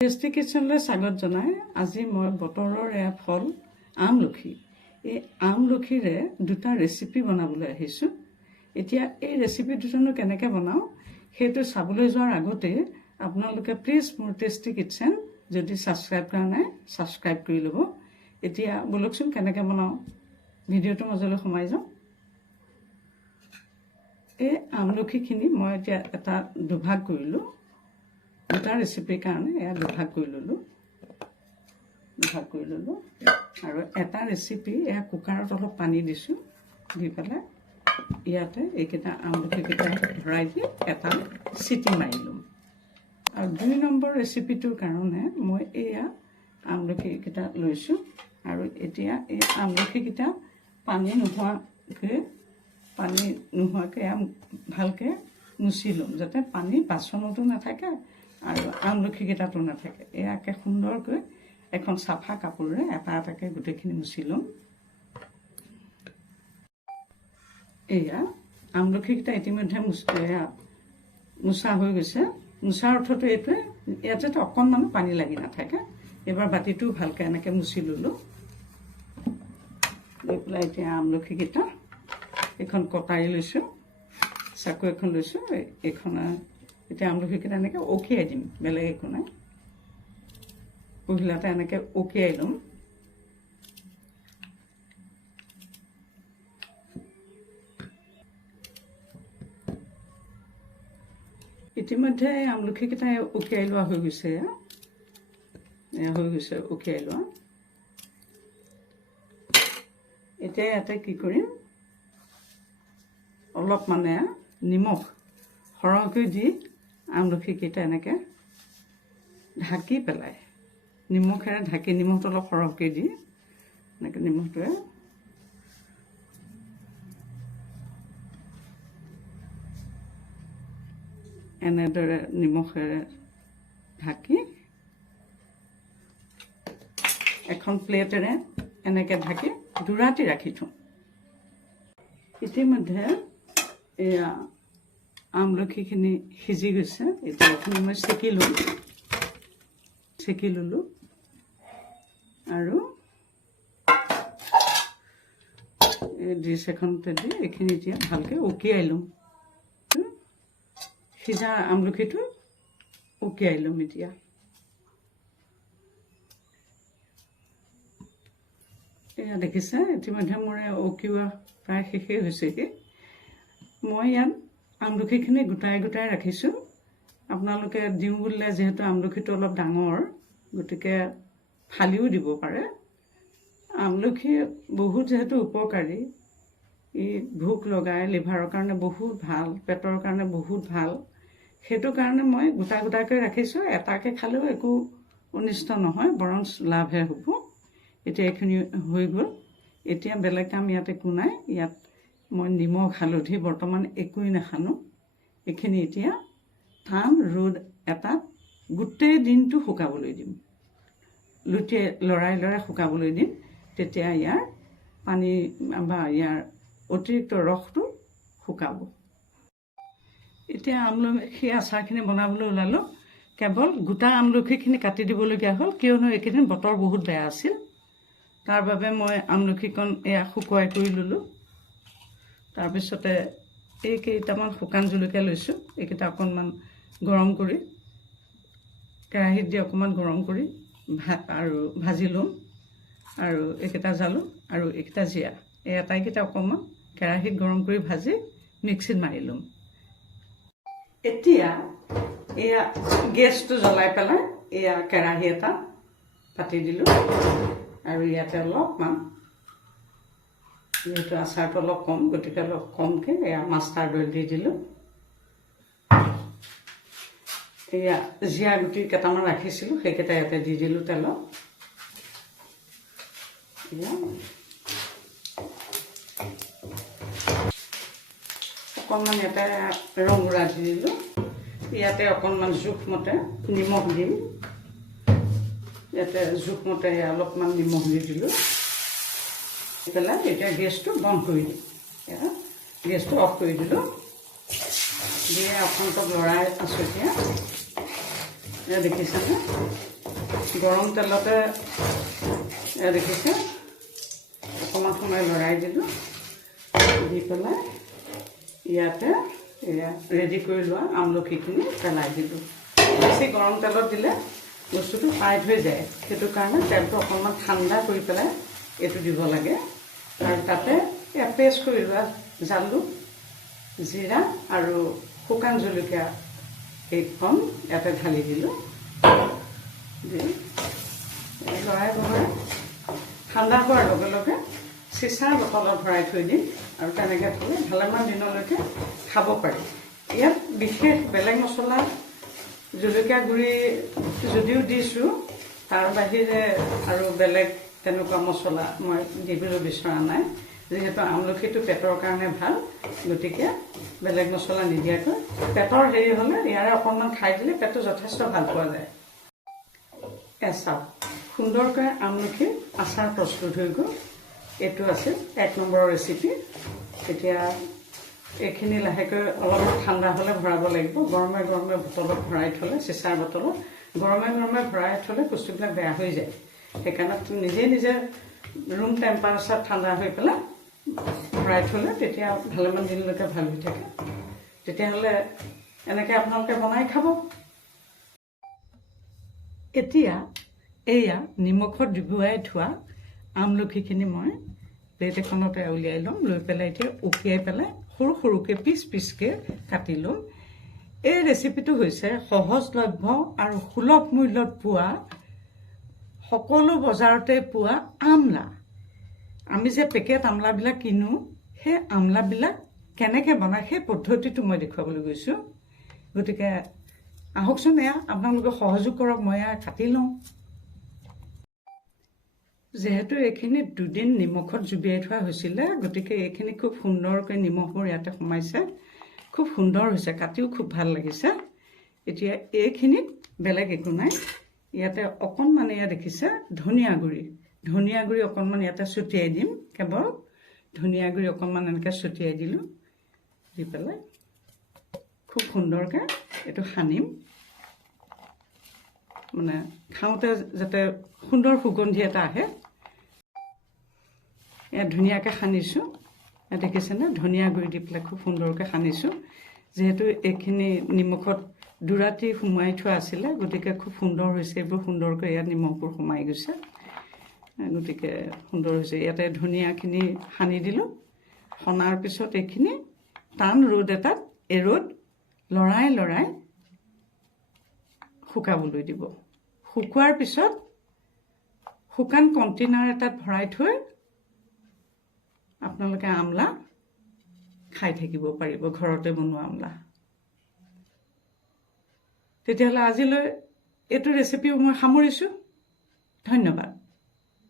Tasty কিচেনলৈ স্বাগত জনাই আজি মই বতৰৰ এয়া ফল আমলখি এই আমলখিৰে দুটা ৰেচিপি বনাবলৈ আহিছোঁ। এতিয়া এই ৰেচিপি দুটানো কেনেকৈ বনাওঁ সেইটো চাবলৈ যোৱাৰ আগতে আপোনালোকে প্লিজ মোৰ টেষ্টি কিচেন যদি ছাবস্ক্ৰাইব কৰা নাই ছাবস্ক্ৰাইব কৰি ল'ব। এতিয়া বলকচোন কেনেকৈ বনাওঁ ভিডিঅ'টো মাজলৈ সোমাই যাওঁ। এই আমলখিখিনি মই এতিয়া এটা দুভাগ কৰিলোঁ। দুটা ৰেচিপিৰ কাৰণে এয়া দুভাগ কৰি ল'লোঁ আৰু এটা ৰেচিপি এয়া কুকাৰত অলপ পানী দিছোঁ, দি পেলাই ইয়াতে এইকেইটা আমলখিকেইটা ভৰাই দি এটা চিটি মাৰি ল'ম। আৰু 2 নম্বৰ ৰেচিপিটোৰ কাৰণে মই এয়া আমলখিকেইটা লৈছোঁ আৰু এতিয়া এই আমলখিকেইটা পানী নোহোৱাকৈ এয়া ভালকৈ মুচি ল'ম, যাতে পানী বাচনতো নাথাকে আৰু আমলখিকেইটাতো নাথাকে। এয়াকে সুন্দৰকৈ এখন চাফা কাপোৰেৰে এটা এটাকৈ গোটেইখিনি মুচি ল'ম। এয়া আমলখিকেইটা ইতিমধ্যে মোচা হৈ গৈছে। মোচাৰ অৰ্থটো এইটোৱে, ইয়াত যাতে অকণমানো পানী লাগি নাথাকে। এইবাৰ বাতিটোও ভালকৈ এনেকৈ মুচি ল'লোঁ। লৈ পেলাই এতিয়া আমলখিকেইটা এইখন কটাৰী লৈছোঁ, চাকু এখন লৈছোঁ। এইখন এতিয়া আমলখিকেইটা এনেকৈ অকিয়াই দিম, বেলেগ একো নাই। পহিলাতে এনেকৈ অকিয়াই ল'ম। ইতিমধ্যে আমলখিকেইটা অকিয়াই লোৱা হৈ গৈছে, অকিয়াই লোৱা। এতিয়া ইয়াতে কি কৰিম, অলপ নিমখ সৰহকৈ দি আমলখিকেইটা এনেকৈ ঢাকি পেলাই নিমখেৰে ঢাকি, নিমখটো অলপ সৰহকৈ দি এনেকৈ নিমখটোৱে এনেদৰে নিমখেৰে ঢাকি এখন প্লেটেৰে এনেকৈ ঢাকি দুৰাতি ৰাখি থওঁ। ইতিমধ্যে এয়া আমলখিখিনি সিজি গৈছে। এতিয়া এইখিনি মই চেকি ল'লোঁ আৰু এই ডিছ এখনতে দি এইখিনি এতিয়া ভালকৈ অকিয়াই ল'ম। সিজা আমলখিটো অকিয়াই ল'ম। এতিয়া এয়া দেখিছে, ইতিমধ্যে মোৰ অকিওৱা প্ৰায় শেষেই হৈছেগৈ। মই ইয়াত আমলখিখিনি গোটাই ৰাখিছোঁ। আপোনালোকে দিওঁ বুলিলে, যিহেতু আমলখিটো অলপ ডাঙৰ, গতিকে ফালিও দিব পাৰে। আমলখি বহুত যিহেতু উপকাৰী, ই ভোক লগাই, লিভাৰৰ কাৰণে বহুত ভাল, পেটৰ কাৰণে বহুত ভাল। সেইটো কাৰণে মই গোটাকৈ ৰাখিছোঁ। এটাকৈ খালেও একো অনিষ্ট নহয়, বৰঞ্চ লাভহে হ'ব। এতিয়া এইখিনি হৈ গ'ল। এতিয়া বেলেগ কাম ইয়াত একো নাই। ইয়াত মই নিমখ হালধি বৰ্তমান একোৱেই নাসানো। এইখিনি এতিয়া টান ৰ'দ এটাত গোটেই দিনটো শুকাবলৈ দিম, লৰাই শুকাবলৈ দিম। তেতিয়া ইয়াৰ পানী বা ইয়াৰ অতিৰিক্ত ৰসটো শুকাব। এতিয়া আমলখি আচাৰখিনি বনাবলৈ ওলালোঁ। কেৱল গোটা আমলখিখিনি কাটি দিবলগীয়া হ'ল, কিয়নো এইকেইদিন বতৰ বহুত বেয়া আছিল। তাৰ বাবে মই আমলখিকণ এয়া শুকুৱাই কৰি ল'লোঁ। তাৰপিছতে এই কেইটামান শুকান জলকীয়া লৈছোঁ। এইকেইটা অকণমান গৰম কৰি কেৰাহীত দি অকণমান গৰম কৰি আৰু ভাজি ল'ম। আৰু এইকেইটা জালুক আৰু এইকেইটা জিৰা, এই আটাইকেইটা অকণমান কেৰাহীত গৰম কৰি ভাজি মিক্সিত মাৰি ল'ম। এতিয়া এয়া গেছটো জ্বলাই পেলাই এয়া কেৰাহী এটা পাতি দিলোঁ আৰু ইয়াতে অলপমান, যিহেতু আচাৰটো অলপ কম, গতিকে অলপ কমকৈ এয়া মাষ্টাৰ্ড অইল দি দিলোঁ। এয়া জীয়া গুটি কেইটামান ৰাখিছিলোঁ, সেইকেইটা ইয়াতে দি দিলোঁ তেলত। এয়া অকণমান ইয়াতে ৰঙুৰা দি দিলোঁ। ইয়াতে অকণমান জোখমতে নিমখ দিম। ইয়াতে জোখমতে অলপমান নিমখ দি দিলোঁ। দি পেলাই এতিয়া গেছটো বন্ধ কৰি দিম। গেছটো অফ কৰি দিলোঁ। দিয়ে অখন্ত লৰাই আছোঁ এতিয়া। দেখিছেনে? গৰম তেলতে দেখিছে অকণমান সময় লৰাই দিলোঁ দি পেলাই ইয়াতে এয়া ৰেডি কৰি লোৱা আমলখিখিনি পেলাই দিলোঁ বেছি গৰম তেলত দিলে বস্তুটো টাইট হৈ যায় সেইটো কাৰণে তেলটো অকণমান ঠাণ্ডা কৰি পেলাই এইটো দিব লাগে আৰু তাতে পেষ্ট কৰি লোৱা জালুক জিৰা আৰু শুকান জলকীয়া এইখন ইয়াতে ঢালি দিলোঁ দি লৰাই বঢ়াই ঠাণ্ডা হোৱাৰ লগে লগে চিচাৰ বটলত ভৰাই থৈ দিম আৰু তেনেকৈ থ'লে ভালেমান দিনলৈকে খাব পাৰি ইয়াত বিশেষ বেলেগ মছলা জলকীয়া গুড়ি যদিও দিছোঁ তাৰ বাহিৰে আৰু বেলেগ তেনেকুৱা মছলা মই দিবলৈ বিচৰা নাই যিহেতু আমলখিটো পেটৰ কাৰণে ভাল গতিকে বেলেগ মছলা নিদিয়াকৈ পেটৰ হেৰি হ'লে ইয়াৰে অকণমান খাই দিলে পেটটো যথেষ্ট ভাল পোৱা যায় চাওক সুন্দৰকৈ আমলখিৰ আচাৰ প্ৰস্তুত হৈ গ'ল এইটো আছিল 1 নম্বৰৰ ৰেচিপি এতিয়া এইখিনি লাহেকৈ অলপ ঠাণ্ডা হ'লে ভৰাব লাগিব গৰমে গৰমে বটলত ভৰাই থ'লে চিচাৰ বটলত গৰমে গৰমে ভৰাই থ'লে বস্তুবিলাক বেয়া হৈ যায় সেইকাৰণে নিজে নিজে ৰুম টেম্পাৰেচাৰ ঠাণ্ডা হৈ পেলাই ভৰাই থ'লে তেতিয়া ভালেমান দিনলৈকে ভাল হৈ থাকে তেতিয়াহ'লে এনেকৈ আপোনালোকে বনাই খাব এতিয়া এয়া নিমখত ডুবুৱাই থোৱা আমলখিখিনি মই প্লেট এখনতে উলিয়াই ল'ম লৈ পেলাই এতিয়া উকিয়াই পেলাই সৰু সৰুকৈ পিচ পিচকৈ কাটি ল'ম এই ৰেচিপিটো হৈছে সহজলভ্য আৰু সুলভ মূল্যত পোৱা সকলো বজাৰতে পোৱা আমলা আমি যে পেকেট আমলাবিলাক কিনো সেই আমলাবিলাক কেনেকৈ বনায় সেই পদ্ধতিটো মই দেখুৱাবলৈ গৈছোঁ গতিকে আহকচোন এয়া আপোনালোকে সহযোগ কৰক মই এয়া কাটি লওঁ যেহেতু এইখিনি 2 দিন নিমখত জুবিয়াই থোৱা হৈছিলে গতিকে এইখিনি খুব সুন্দৰকৈ নিমখবোৰ ইয়াতে সোমাইছে খুব সুন্দৰ হৈছে কাটিও খুব ভাল লাগিছে এতিয়া এইখিনিত বেলেগ একো নাই ইয়াতে অকণমান এয়া দেখিছে ধনিয়া গুড়ি অকণমান ইয়াতে ছটিয়াই দিম কেৱল ধনিয়া গুড়ি অকণমান এনেকৈ ছটিয়াই দিলোঁ দি পেলাই খুব সুন্দৰকৈ এইটো সানিম মানে খাওঁতে যাতে সুন্দৰ সুগন্ধি এটা আহে এয়া ধুনীয়াকৈ সানিছোঁ দেখিছেনে ধনিয়া গুড়ি দি পেলাই খুব সুন্দৰকৈ সানিছোঁ যিহেতু এইখিনি নিমখত 2 ৰাতি সোমাই থোৱা আছিলে গতিকে খুব সুন্দৰ হৈছে এইবোৰ সুন্দৰকৈ ইয়াত নিমখবোৰ সোমাই গৈছে গতিকে সুন্দৰ হৈছে ইয়াতে ধনিয়াখিনি সানি দিলোঁ সনাৰ পিছত এইখিনি টান ৰ'দ এটাত এই ৰ'দ লৰাই শুকাবলৈ দিব শুকোৱাৰ পিছত শুকান কণ্টেইনাৰ এটাত ভৰাই থৈ আপোনালোকে আমলা খাই থাকিব পাৰিব ঘৰতে বনোৱা আমলা তেতিয়াহ'লে আজিলৈ এইটো ৰেচিপিও মই সামৰিছোঁ ধন্যবাদ